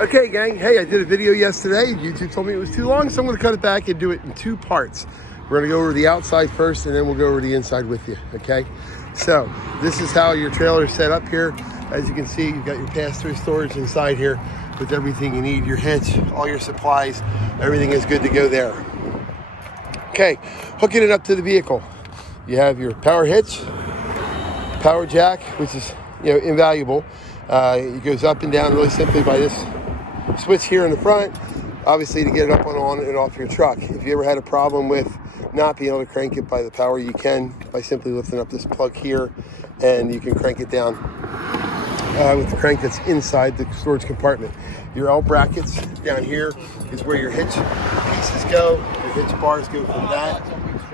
Okay, gang. Hey, I did a video yesterday. YouTube told me it was too long, so I'm going to cut it back and do it in 2 parts. We're going to go over the outside first, and then we'll go over the inside with you, okay? So, this is how your trailer is set up here. As you can see, you've got your pass-through storage inside here with everything you need, your hitch, all your supplies, everything is good to go there. Okay, hooking it up to the vehicle. You have your power hitch, power jack, which is invaluable. It goes up and down really simply by this switch here in the front, obviously to get it up and on and off your truck. If you ever had a problem with not being able to crank it by the power, you can by simply lifting up this plug here, and you can crank it down with the crank that's inside the storage compartment. Your L brackets down here is where your hitch pieces go. Your hitch bars go from that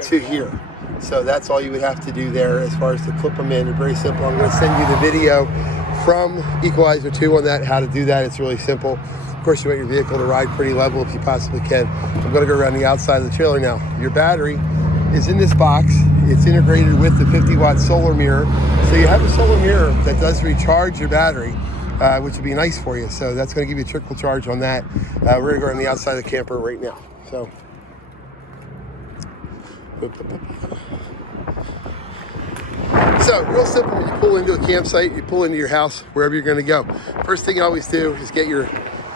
to here. So that's all you would have to do there as far as to clip them in. It's very simple. I'm going to send you the video from Equalizer 2 on that, how to do that. It's really simple. Of course, you want your vehicle to ride pretty level if you possibly can. I'm going to go around the outside of the trailer now. Your battery is in this box. It's integrated with the 50-watt solar mirror. So you have a solar mirror that does recharge your battery, which would be nice for you. So that's going to give you a trickle charge on that. We're going to go around the outside of the camper right now. So real simple, when you pull into a campsite, you pull into your house, wherever you're going to go. First thing you always do is get your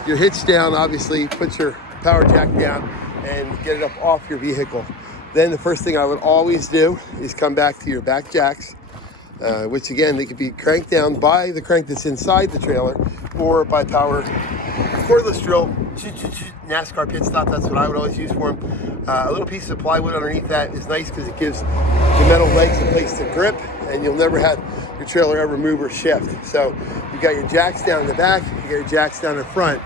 hitch down, obviously, put your power jack down and get it up off your vehicle. Then the first thing I would always do is come back to your back jacks, which again, they could be cranked down by the crank that's inside the trailer or by power cordless drill, NASCAR pit stop. That's what I would always use for them. A little piece of plywood underneath that is nice because it gives the metal legs a place to grip, and you'll never have your trailer ever move or shift. So you've got your jacks down in the back, you got your jacks down in front.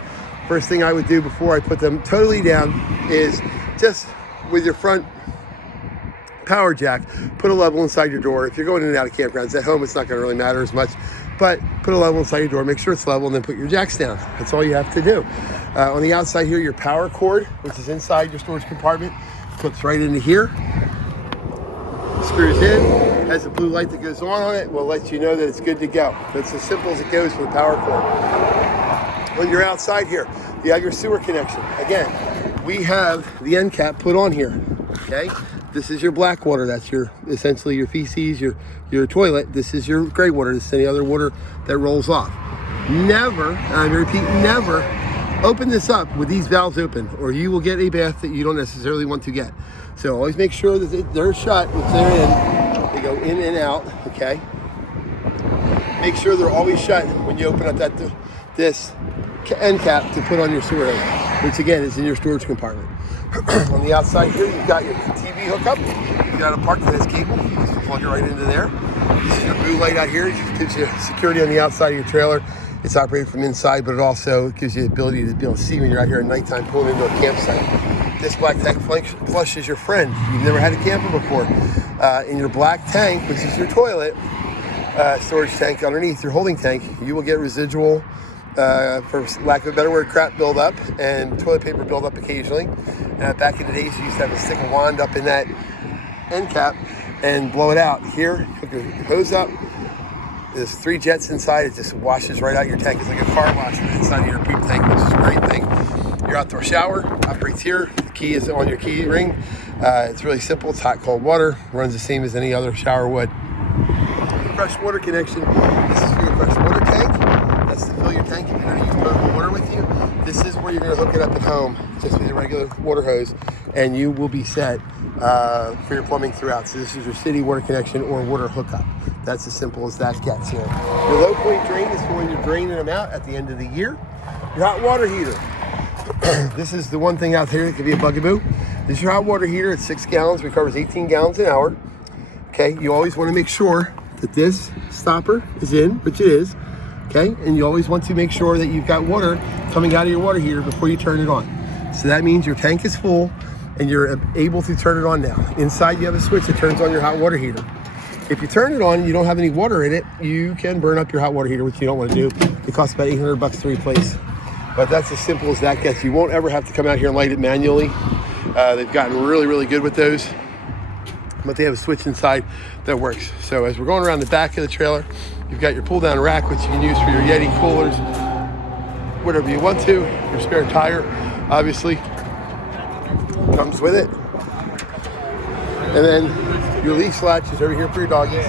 First thing I would do before I put them totally down is just with your front power jack, put a level inside your door. If you're going in and out of campgrounds, at home it's not going to really matter as much, but put a level inside your door, make sure it's level, and then put your jacks down. That's all you have to do. On the outside here, your power cord, which is inside your storage compartment, clips right into here, screws in, has a blue light that goes on it, will let you know that it's good to go. That's as simple as it goes for the power cord. When you're outside here, you have your sewer connection. Again, we have the end cap put on here, okay? This is your black water. That's essentially your feces, your toilet. This is your gray water. This is any other water that rolls off. Never, and I repeat, never open this up with these valves open, or you will get a bath that you don't necessarily want to get. So always make sure that they're shut. Once they're in, they go in and out, okay? Make sure they're always shut when you open up this end cap to put on your sewer hose, which again is in your storage compartment. On the outside here, you've got your TV hookup. You've got a park that has cable. You just plug it right into there. This is your blue light out here. It gives you security on the outside of your trailer. It's operated from inside, but it also gives you the ability to be able to see when you're out here at nighttime pulling into a campsite. This black tank flush is your friend. You've never had a camper before. In your black tank, which is your toilet, storage tank underneath, your holding tank, you will get residual, for lack of a better word, crap buildup and toilet paper buildup occasionally. Back in the days, you used to have to stick a wand up in that end cap and blow it out. Here, hook your hose up. There's 3 jets inside. It just washes right out your tank. It's like a car wash inside of your poop tank, which is a great thing. Your outdoor shower operates here. The key is on your key ring. It's really simple. It's hot, cold water. Runs the same as any other shower would. Fresh water connection. This is for your fresh water tank. That's to fill your tank if you're going to use potable water with you. This is where you're going to hook it up at home, just with a regular water hose, and you will be set for your plumbing throughout. So this is your city water connection or water hookup. That's as simple as that gets here. Your low point drain is for when you're draining them out at the end of the year. Your hot water heater. This is the one thing out here that could be a bugaboo. This is your hot water heater. It's 6 gallons, recovers 18 gallons an hour. Okay, you always want to make sure that this stopper is in, which it is. Okay, and you always want to make sure that you've got water coming out of your water heater before you turn it on. So that means your tank is full and you're able to turn it on now. Inside you have a switch that turns on your hot water heater. If you turn it on and you don't have any water in it, you can burn up your hot water heater, which you don't want to do. It costs about $800 to replace. But that's as simple as that gets. You won't ever have to come out here and light it manually. They've gotten really, really good with those. But they have a switch inside that works. So as we're going around the back of the trailer, you've got your pull-down rack, which you can use for your Yeti coolers. whatever you want to. Your spare tire, obviously, comes with it. And then your leash latch is over here for your doggies.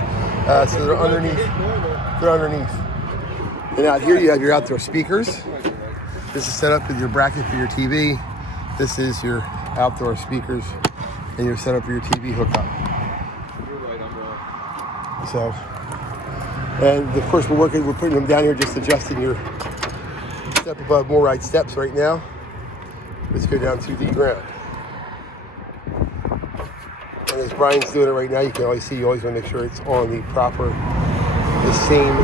So they're underneath. They're underneath. And out here you have your outdoor speakers. This is set up with your bracket for your TV. This is your outdoor speakers and your setup for your TV hookup. So, and of course we're putting them down here, just adjusting your step above more ride steps right now. Let's go down to the ground. And as Brian's doing it right now, you can always see, you always want to make sure it's on the same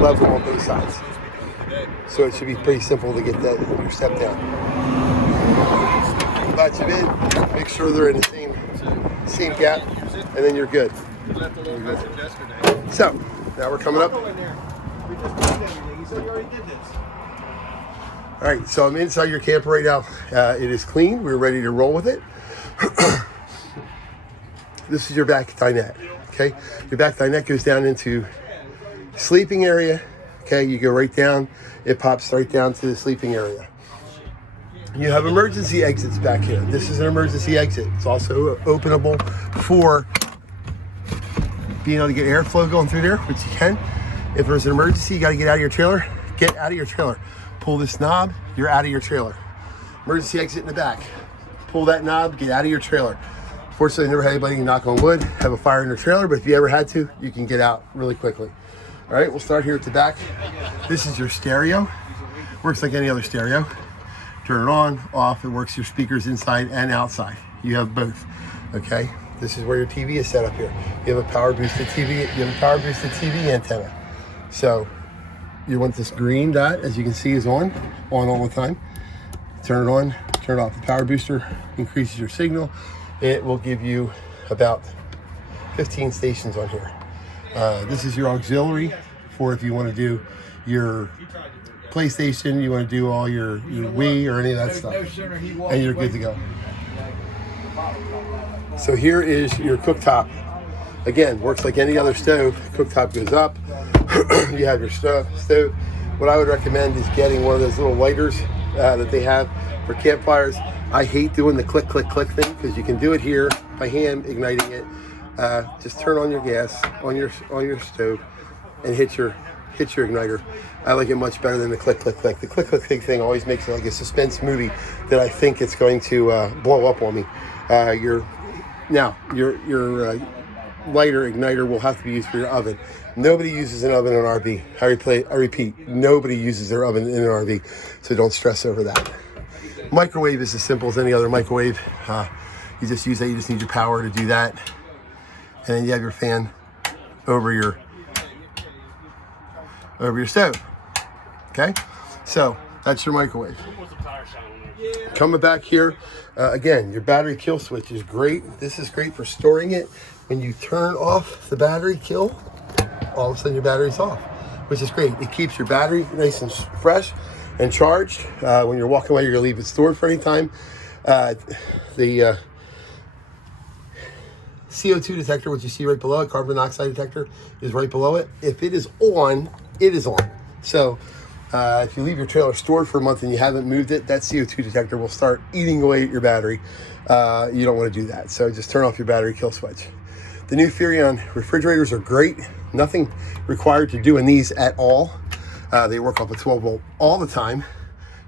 level on both sides. So it should be pretty simple to get that your step down. Latch them in, make sure they're in the same gap, and then you're good. So now we're coming up. All right, so I'm inside your camper right now. It is clean. We're ready to roll with it. This is your back dinette. Okay, your back dinette goes down into sleeping area. Okay, you go right down. It pops right down to the sleeping area. You have emergency exits back here. This is an emergency exit. It's also openable for being able to get airflow going through there, which you can. If there's an emergency, you got to get out of your trailer. Get out of your trailer. Pull this knob, you're out of your trailer. Emergency exit in the back. Pull that knob, get out of your trailer. Fortunately, I never had anybody, knock on wood, have a fire in their trailer, but if you ever had to, you can get out really quickly. All right, we'll start here at the back. This is your stereo. Works like any other stereo. Turn it on, off, it works your speakers inside and outside. You have both, okay? This is where your TV is set up here. You have a power boosted TV, you have a power boosted TV antenna. So you want this green dot, as you can see, is on all the time. Turn it on, turn it off. The power booster increases your signal. It will give you about 15 stations on here. This is your auxiliary for if you want to do your PlayStation, you want to do all your Wii or any of that stuff, and you're good to go. So here is your cooktop. Again, works like any other stove. Cooktop goes up. You have your stove. What I would recommend is getting one of those little lighters that they have for campfires. I hate doing the click, click, click thing because you can do it here by hand igniting it. Just turn on your gas on your stove and hit your igniter. I like it much better than the click, click, click. The click, click, click thing always makes it like a suspense movie that I think it's going to blow up on me. Your lighter igniter will have to be used for your oven. Nobody uses an oven in an RV. I repeat, nobody uses their oven in an RV, so don't stress over that. Microwave is as simple as any other microwave. You just use that. You just need your power to do that, and then you have your fan over your stove. Okay, so that's your microwave. Coming back here, again, your battery kill switch is great. This is great for storing it. When you turn off the battery kill, all of a sudden your battery's off, which is great. It keeps your battery nice and fresh and charged. When you're walking away, you're gonna leave it stored for any time. The CO2 detector, which you see right below it, carbon monoxide detector, is right below it. If it is on, it is on. So if you leave your trailer stored for a month and you haven't moved it, that CO2 detector will start eating away at your battery. You don't want to do that. So just turn off your battery kill switch. The new Furrion refrigerators are great. Nothing required to do in these at all. They work off a 12 volt all the time.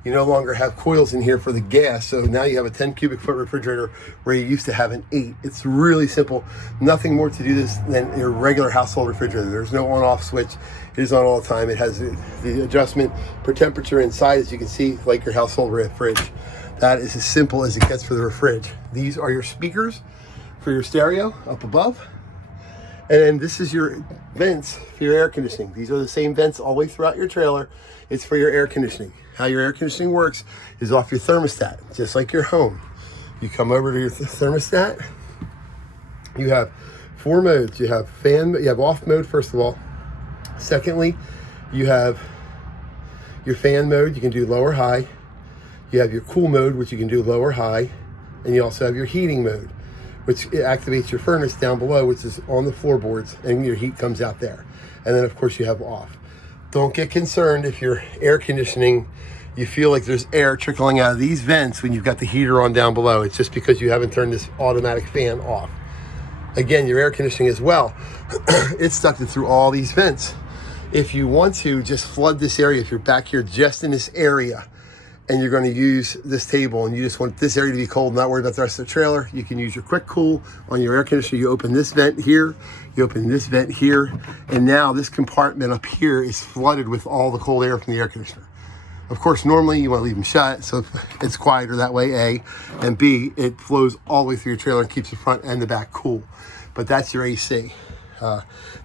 You no longer have coils in here for the gas, so now you have a 10 cubic foot refrigerator where you used to have an 8. It's really simple. Nothing more to do this than your regular household refrigerator. There's no on-off switch. It is on all the time. It has the adjustment for temperature inside, as you can see, like your household fridge. That is as simple as it gets for the fridge. These are your speakers for your stereo up above. And then this is your vents for your air conditioning. These are the same vents all the way throughout your trailer. It's for your air conditioning. How your air conditioning works is off your thermostat, just like your home. You come over to your thermostat. You have 4 modes. You have you have off mode, first of all. Secondly, you have your fan mode. You can do low or high. You have your cool mode, which you can do low or high. And you also have your heating mode, which activates your furnace down below, which is on the floorboards, and your heat comes out there. And then, of course, you have off. Don't get concerned if your air conditioning you feel like there's air trickling out of these vents when you've got the heater on down below. It's just because you haven't turned this automatic fan off. Again, your air conditioning as well, it's sucked it through all these vents. If you want to just flood this area, if you're back here just in this area and you're going to use this table and you just want this area to be cold and not worry about the rest of the trailer, you can use your quick cool on your air conditioner. You open this vent here, you open this vent here, and now this compartment up here is flooded with all the cold air from the air conditioner. Of course, normally you want to leave them shut so it's quieter that way, A, and B, it flows all the way through your trailer and keeps the front and the back cool. But that's your AC.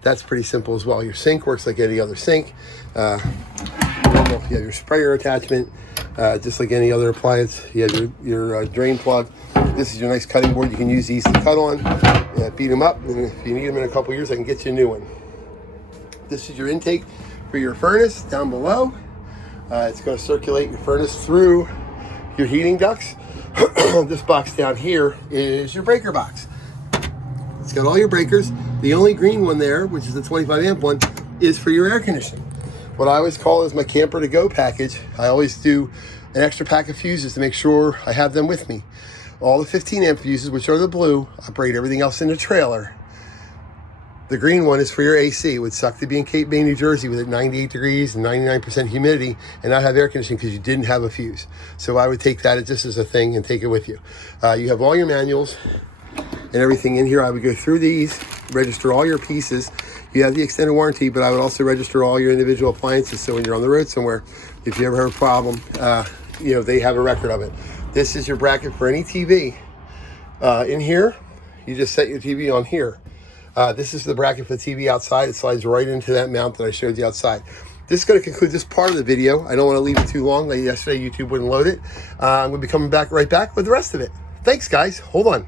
That's pretty simple as well. Your sink works like any other sink. Normal, you have your sprayer attachment, just like any other appliance. You have your drain plug. This is your nice cutting board. You can use these to cut on. Beat them up, and if you need them in a couple years, I can get you a new one. This is your intake for your furnace down below. It's going to circulate your furnace through your heating ducts. This box down here is your breaker box. It's got all your breakers. The only green one there, which is the 25 amp one, is for your air conditioning. What I always call is my camper to go package. I always do an extra pack of fuses to make sure I have them with me. All the 15 amp fuses, which are the blue, operate everything else in the trailer. The green one is for your AC. It would suck to be in Cape May, New Jersey with it 98 degrees and 99% humidity and not have air conditioning because you didn't have a fuse. So I would take that just as a thing and take it with you. You have all your manuals and everything in here. I would go through these, register all your pieces. You have the extended warranty, but I would also register all your individual appliances. So when you're on the road somewhere, if you ever have a problem, they have a record of it. This is your bracket for any TV. In here, you just set your TV on here. This is the bracket for the TV outside. It slides right into that mount that I showed you outside. This is going to conclude this part of the video. I don't want to leave it too long. Like yesterday, YouTube wouldn't load it. I'm going to be coming back right back with the rest of it. Thanks, guys. Hold on.